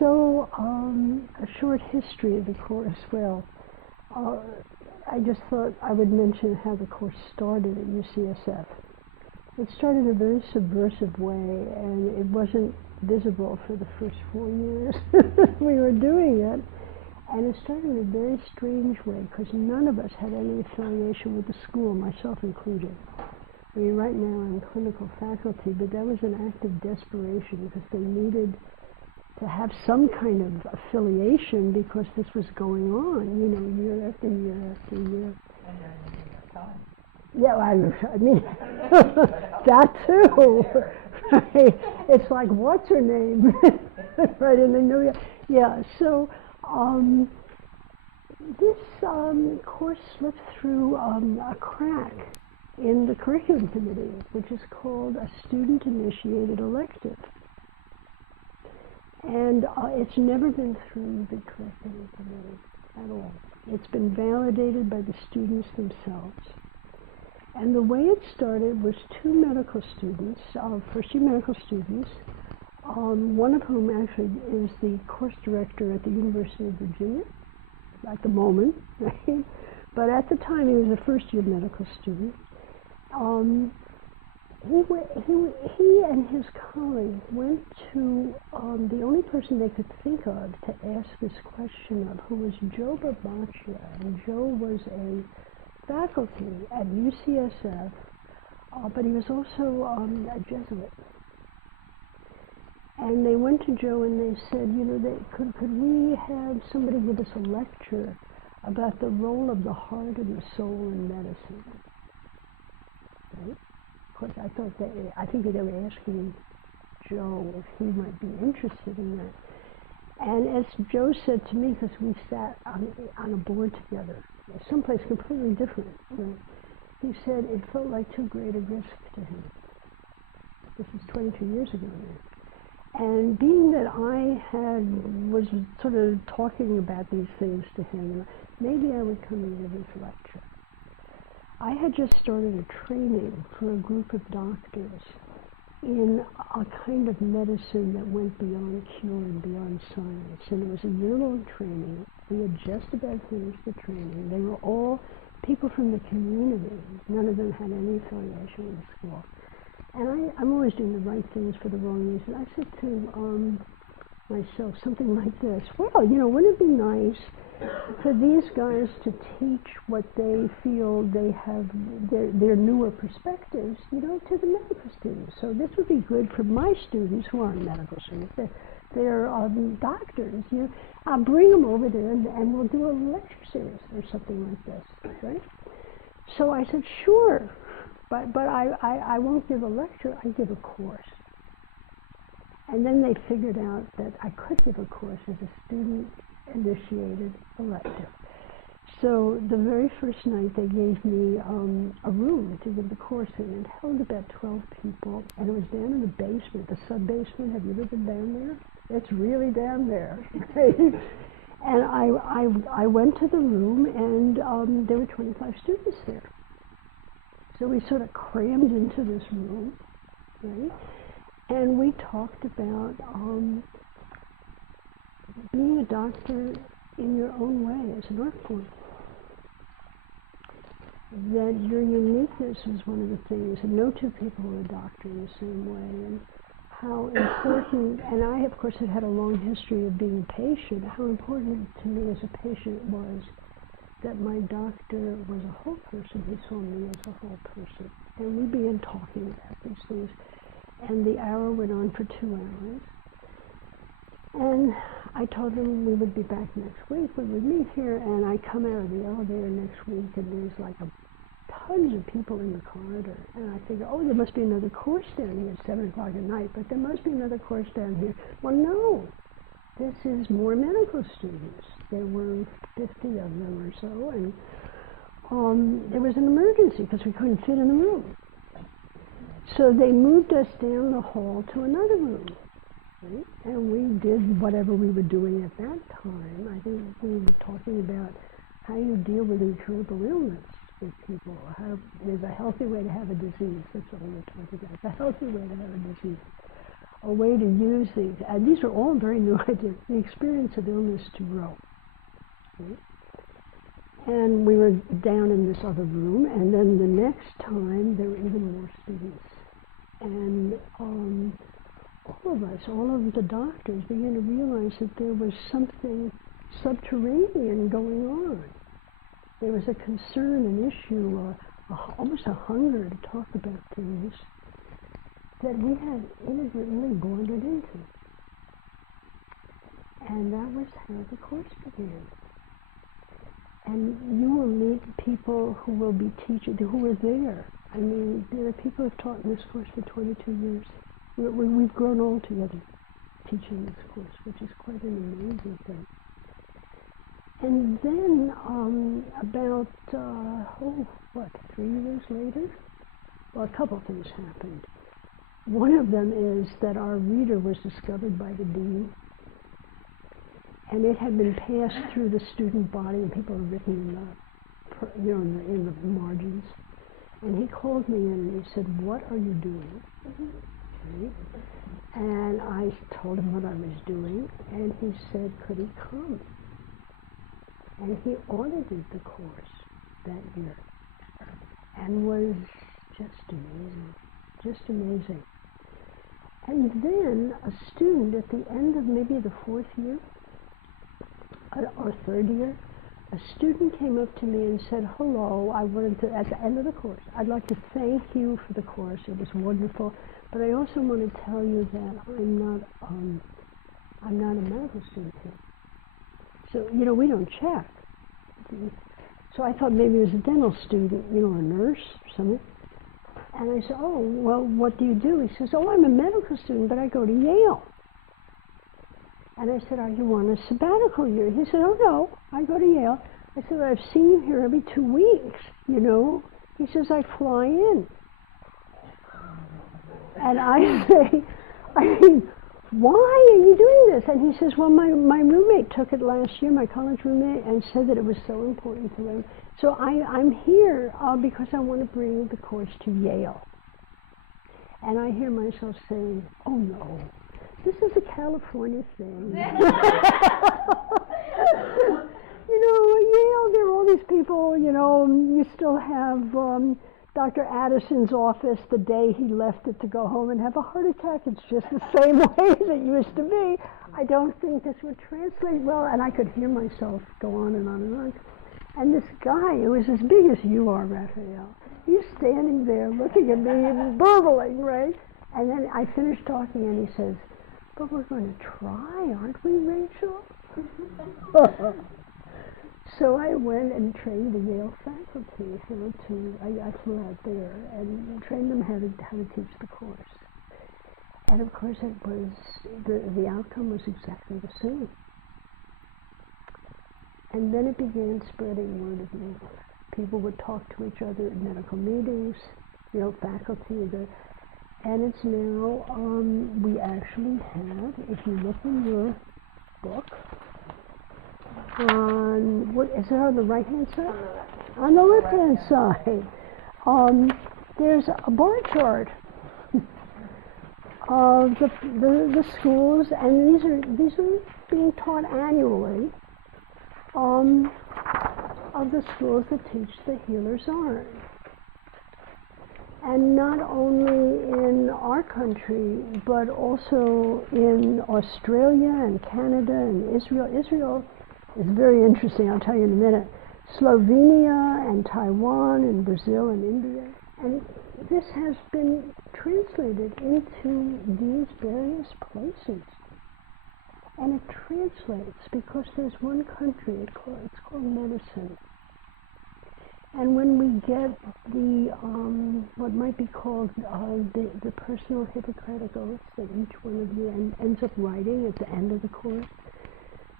So, a short history of the course. Well, I just thought I would mention how the course started at UCSF. It started in a very subversive way, and it wasn't visible for the first 4 years we were doing it. And it started in a very strange way, because none of us had any affiliation with the school, myself included. I mean, right now I'm clinical faculty, but that was an act of desperation, because they needed to have some kind of affiliation, because this was going on, you know, year after year after year. And you're in the New York Times. Yeah, I mean, that too. Right? It's like, what's her name? Right in the New York. Yeah, so this course slipped through a crack in the curriculum committee, which is called a student-initiated elective. And it's never been through the curriculum committee at all. It's been validated by the students themselves. And the way it started was 2 medical students, first-year medical students, one of whom actually is the course director at the University of Virginia at the moment, right? But at the time he was a first-year medical student. He and his colleague went to the only person they could think of to ask this question of, who was Joe Babaccia. And Joe was a faculty at UCSF, but he was also a Jesuit. And they went to Joe and they said, you know, could we have somebody give us a lecture about the role of the heart and the soul in medicine? Right? Of course, I think they were asking Joe if he might be interested in that. And as Joe said to me, because we sat on a board together, someplace completely different, right? He said it felt like too great a risk to him. This is 22 years ago now. And being that I was sort of talking about these things to him, maybe I would come and give his lecture. I had just started a training for a group of doctors in a kind of medicine that went beyond cure and beyond science. And it was a year-long training. We had just about finished the training. They were all people from the community. None of them had any affiliation with the school. And I'm always doing the right things for the wrong reason. I said to myself something like this: well, you know, wouldn't it be nice for these guys to teach what they feel they have, their newer perspectives, you know, to the medical students? So this would be good for my students who aren't medical students. They're doctors. You know, I'll bring them over there and we'll do a lecture series or something like this, right? So I said, sure, but I won't give a lecture. I give a course. And then they figured out that I could give a course as a student-initiated elective. So the very first night they gave me a room to give the course in. It held about 12 people, and it was down in the basement, the sub-basement. Have you ever been down there? It's really down there. And I went to the room, and there were 25 students there. So we sort of crammed into this room, right? And we talked about being a doctor in your own way as an art form. That your uniqueness was one of the things, and no 2 people were a doctor in the same way, and how important, and I of course had a long history of being a patient, how important to me as a patient was that my doctor was a whole person. He saw me as a whole person. And we began talking about these things. And the hour went on for 2 hours. And I told them we would be back next week. We would meet here, and I come out of the elevator next week, and there's like tons of people in the corridor. And I figure, oh, there must be another course down here at 7 o'clock at night, but there must be another course down here. Well, no. This is more medical students. There were 50 of them or so, and there was an emergency because we couldn't fit in the room. So they moved us down the hall to another room, right? And we did whatever we were doing at that time. I think we were talking about how you deal with incurable illness with people. How there's a healthy way to have a disease. That's what we were talking about. It's a healthy way to have a disease. a way to use these, and these are all very new ideas, the experience of illness to grow. Okay? And we were down in this other room, and then the next time there were even more students. And all of us, all of the doctors began to realize that there was something subterranean going on. There was a concern, an issue, almost a hunger to talk about things that we had inadvertently wandered into. And that was how the course began. And you will meet people who will be teaching, who were there. I mean, there are people who have taught in this course for 22 years. We've grown old together teaching this course, which is quite an amazing thing. And then about, 3 years later, well, a couple of things happened. One of them is that our reader was discovered by the dean, and it had been passed through the student body, and people had written in the margins. And he called me in and he said, "What are you doing?" Okay. And I told him what I was doing, and he said, could he come? And he audited the course that year, and was just amazing, just amazing. And then a student at the end of maybe the 4th year, or 3rd year, a student came up to me and said, "Hello, I wanted to, at the end of the course, I'd like to thank you for the course. It was wonderful, but I also want to tell you that I'm not a medical student here. So, we don't check." So I thought maybe it was a dental student, a nurse or something. And I said, "Oh, well, what do you do?" He says, "Oh, I'm a medical student, but I go to Yale." And I said, "Are you on a sabbatical year?" He said, "Oh, no, I go to Yale." I said, "I've seen you here every 2 weeks, He says, "I fly in." And I say, "Why are you doing this?" And he says, "Well, my roommate took it last year, my college roommate, and said that it was so important to him. So I'm here because I want to bring the course to Yale." And I hear myself saying, "Oh, no. This is a California thing." Yale, there are all these people, you still have Dr. Addison's office the day he left it to go home and have a heart attack. It's just the same way as it used to be. I don't think this would translate well. And I could hear myself go on and on and on. And this guy, who was as big as you are, Raphael, he's standing there looking at me and burbling, right? And then I finished talking and he says, "But we're going to try, aren't we, Rachel?" So I went and trained the Yale faculty, I flew out there and trained them how to teach the course. And of course it was, the outcome was exactly the same. And then it began spreading word of mouth. People would talk to each other at medical meetings, faculty, and it's now, we actually have, if you look in your book, what is it on the right-hand side? On the left-hand side, there's a bar chart of the schools, and these are being taught annually, of the schools that teach the Healer's Art. And not only in our country, but also in Australia and Canada and Israel. Israel is very interesting, I'll tell you in a minute. Slovenia and Taiwan and Brazil and India. And this has been translated into these various places. And it translates because there's one country, it's called medicine. And when we get the, what might be called the personal Hippocratic oaths that each one of you ends up writing at the end of the course,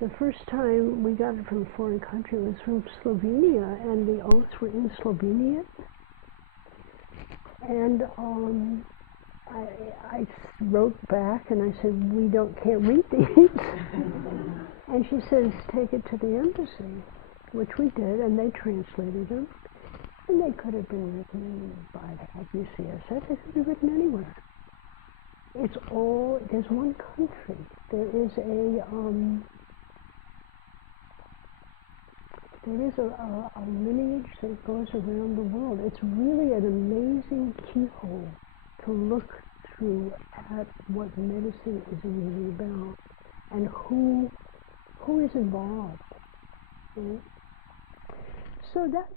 the first time we got it from a foreign country was from Slovenia, and the oaths were in Slovenian. And I wrote back and I said, can't read these. And she says, take it to the embassy, which we did, and they translated them. And they could have been written by UCSF, they could be written anywhere. there's one country. There is a lineage that goes around the world. It's really an amazing keyhole to look through at what medicine is really about and who is involved. Right? So that